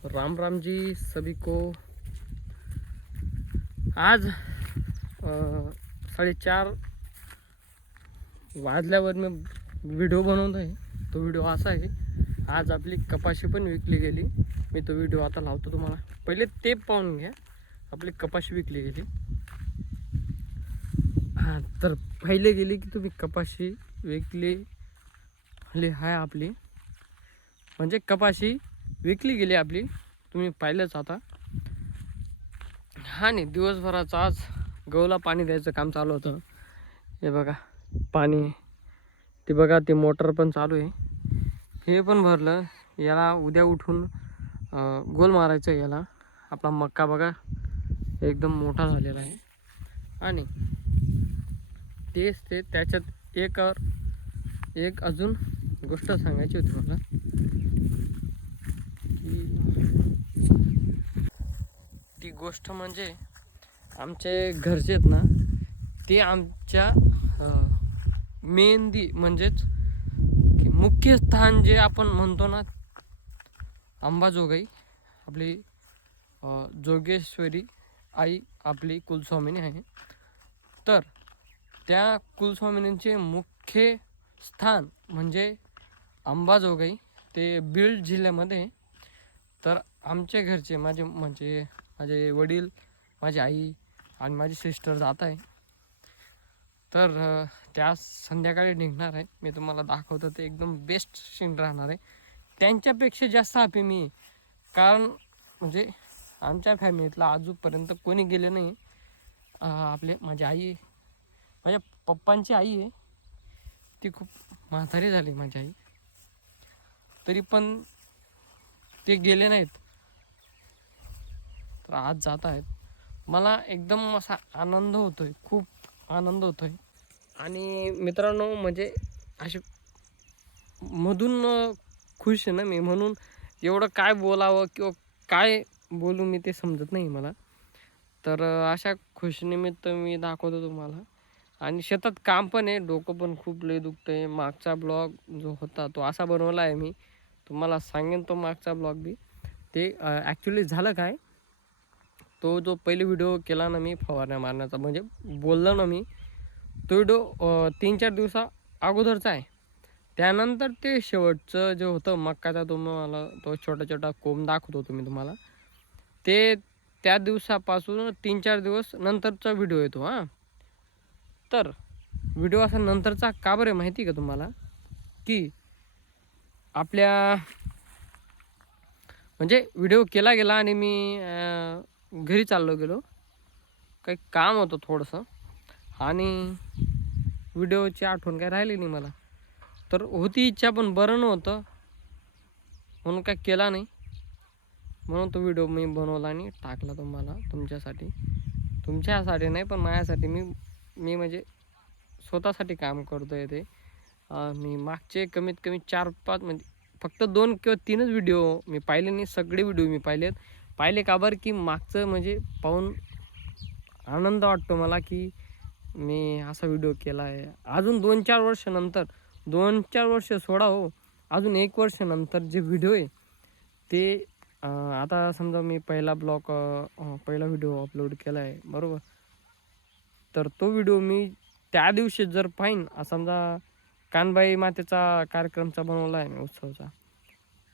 राम राम जी सभी को। आज 4:30 वाजल्यावर मी व्हिडिओ बनवत आहे। तो व्हिडिओ असा आहे, आज आपली कपाशी पण विकली गेली। मी तो व्हिडिओ आता लावतो तुम्हाला, पहिले ते पाहून घ्या। आपली कपाशी विकली गेली। हां, तर पहिले गेली की तुम्ही कपाशी विकली आहे आपली, म्हणजे कपाशी विकली गेली आपली, तुम्ही पाहिलंच आता। हा नाही, दिवसभराचं आज गहूला पाणी द्यायचं काम चालू होतं। हे बघा पाणी, ते बघा ते मोटर पण चालू आहे, हे पण भरलं। याला उद्या उठून गोल मारायचं याला। आपला मक्का बघा एकदम मोठा झालेला आहे। आणि तेच ते त्याच्यात एक अजून गोष्ट सांगायची होती मला, ती गोष्ट म्हणजे आमचे घरचे आहेत ना, ते आमच्या मेहंदी म्हणजेच मुख्य स्थान जे आपण म्हणतो ना, अंबाजोगाई आपली जोगेश्वरी आई आपली कुलस्वामिनी आहे। तर त्या कुलस्वामिनींचे मुख्य स्थान म्हणजे अंबाजोगाई, ते बीड जिल्ह्यामध्ये। तर आमच्या घरचे माझे वडील, माझी आई आणि माझी सिस्टर जात आहे। तर त्या संध्याकाळी निघणार आहे। मी तुम्हाला दाखवतो, ते एकदम बेस्ट सीन राहणार आहे। त्यांच्यापेक्षा जास्त हॅपी मी, कारण म्हणजे आमच्या फॅमिलीतला अजूनपर्यंत कोणी गेले नाही। आपले माझी आई, माझ्या पप्पांची आई आहे, ती खूप म्हातारी झाली माझी आई, तरी पण ते गेले नाहीत। तर आज जात आहेत। मला एकदम असा आनंद होतोय, खूप आनंद होतोय। आणि मित्रांनो, म्हणजे असे मधून खुश आहे ना मी, म्हणून एवढं काय बोलावं किंवा काय बोलू मी ते समजत नाही मला। तर अशा खुशीनिमित्त मी दाखवतो तुम्हाला। आणि शेतात काम पण आहे, डोकं पण खूप लय दुखतंय। मागचा ब्लॉग जो होता तो असा बनवला आहे मी, तुम्हाला सांगेन तो मागचा ब्लॉग बी। ते ॲक्च्युली झालं काय, तो जो पहिले व्हिडिओ केला ना मी फवारण्या मारण्याचा, म्हणजे बोललो ना मी, तो व्हिडिओ 3-4 दिवसा अगोदरचा आहे। त्यानंतर ते शेवटचं जे होतं मक्काचा, तुम्हाला तो छोटा कोंब दाखवतो तुम्ही तुम्हाला, ते त्या दिवसापासून 3-4 दिवस नंतरचा व्हिडिओ येतो। हां, तर व्हिडिओ असा नंतरचा का बरं माहिती का तुम्हाला, की आपल्या म्हणजे व्हिडिओ केला गेला आणि मी घरी चाललो गेलो, काही काम होतं थोडंसं, आणि व्हिडिओची आठवण काय राहिली नाही मला। तर होती इच्छा, पण बरं नव्हतं म्हणून काय केला नाही। म्हणून तो व्हिडिओ मी बनवला आणि टाकला तुम्हाला, तुमच्यासाठी नाही पण माझ्यासाठी। मी म्हणजे स्वतःसाठी काम करतो आहे ते। मी मागचे कमीत कमी 4-5 म्हणजे फक्त 2 किंवा 3च व्हिडिओ मी पाहिले नाही, सगळे व्हिडिओ मी पाहिले का बरं, की मागचं म्हणजे पाहून आनंद वाटतो मला, की मी असा व्हिडिओ केला आहे। अजून 2-4 वर्षानंतर, 2-4 वर्ष सोडा हो, अजून 1 वर्षानंतर जे व्हिडिओ आहे ते आता समजा मी पहिला व्हिडिओ अपलोड केला आहे बरोबर, तर तो व्हिडिओ मी त्या दिवशी जर पाहीन, समजा कानबाई मातेचा कार्यक्रमचा बनवला आहे मी उत्सवचा,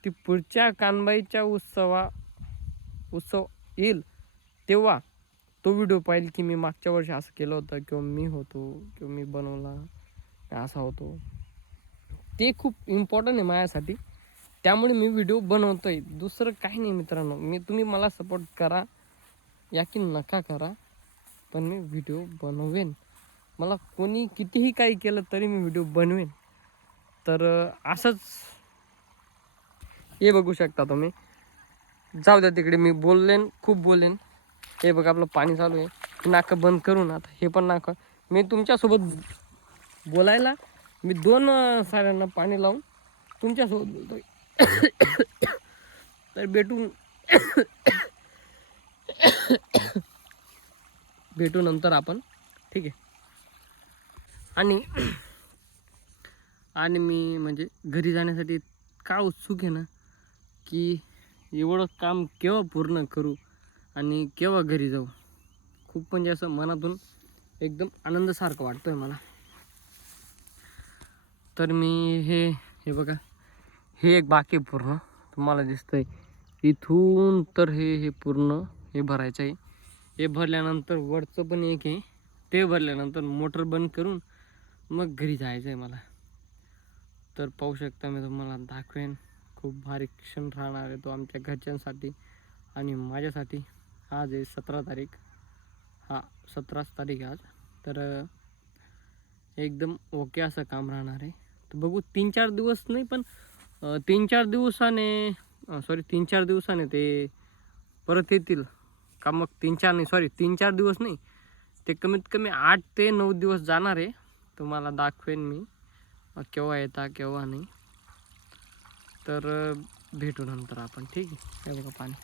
ती पुढच्या कानबाईच्या उत्सव येईल तेव्हा तो व्हिडिओ पाहिल, की मी मागच्या वर्षी असं केलं होतं, किंवा मी होतो, किंवा मी बनवला असा होतो। ते खूप इम्पॉर्टंट आहे माझ्यासाठी, त्यामुळे मी व्हिडिओ बनवतोय, दुसरं काही नाही मित्रांनो। तुम्ही मला सपोर्ट करा या की नका करा, पण मी व्हिडिओ बनवेन। मला कोणी कितीही काही केलं तरी मी व्हिडिओ बनवेन। तर असंच हे बघू शकता तुम्ही। जाऊ द्या तिकडे, मी खूप बोलेन। हे बघा आपलं पाणी चालू आहे, नाकं बंद करून आता हे पण नाकं। मी तुमच्यासोबत बोलायला मी 2 साऱ्यांना पाणी लावून तुमच्यासोबत बोलतोय। तर भेटू नंतर आपण, ठीक आहे। आणि मी म्हणजे घरी जाण्यासाठी का उत्सुक आहे ना, की एवढं काम केव्हा पूर्ण करू आणि केव्हा घरी जाऊ. खूप म्हणजे असं मनातून एकदम आनंदासारखं वाटतोय मला. तर मी हे बघा, हे एक बाकी पूर्ण तुम्हाला दिसतंय इथून, तर हे पूर्ण हे भरायचं आहे. हे भरल्यानंतर वरचं पण एक आहे, ते भरल्यानंतर मोटर बंद करून मग घरी जायचं आहे मला. तर पाहू शकता, मी तुम्हाला दाखवेन. खूप भारी क्षण राहणार आहे तो आमच्या घरच्यांसाठी आणि माझ्यासाठी. आज आहे 17 तारीख, 17च तारीख आज. तर एकदम ओके असं काम राहणार आहे. तर बघू, 3-4 दिवस नाही पण 3-4 दिवसाने ते परत येतील का. मग 3-4 दिवस नाही, ते कमीत कमी 8 ते 9 दिवस जाणार आहे. तुम्हाला दाखवेन मी केव्हा येता केव्हा नाही. तर भेटू नंतर आपण, ठीक आहे. हे बघा पाणी.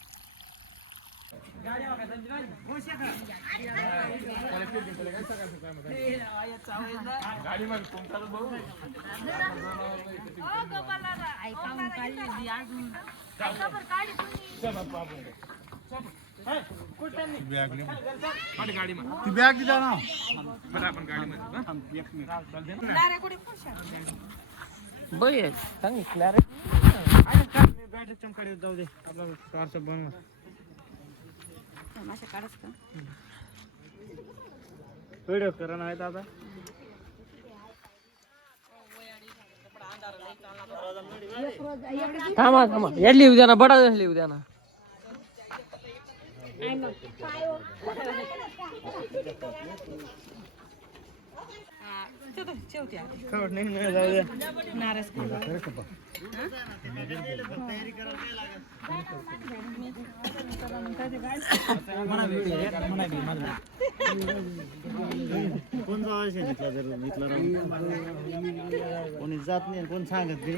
बघ सांग बॅटरी चमकाडी जाऊ दे, आपला कारचा बनवा तमाशा काढस का व्हिडिओ करा नाही दादा. थांबा या लिहू द्या ना, बडा लिहू द्या ना. खबर नाही जाऊ दे. कोण जायचं कोणी जात नाही, कोण सांगत नाही.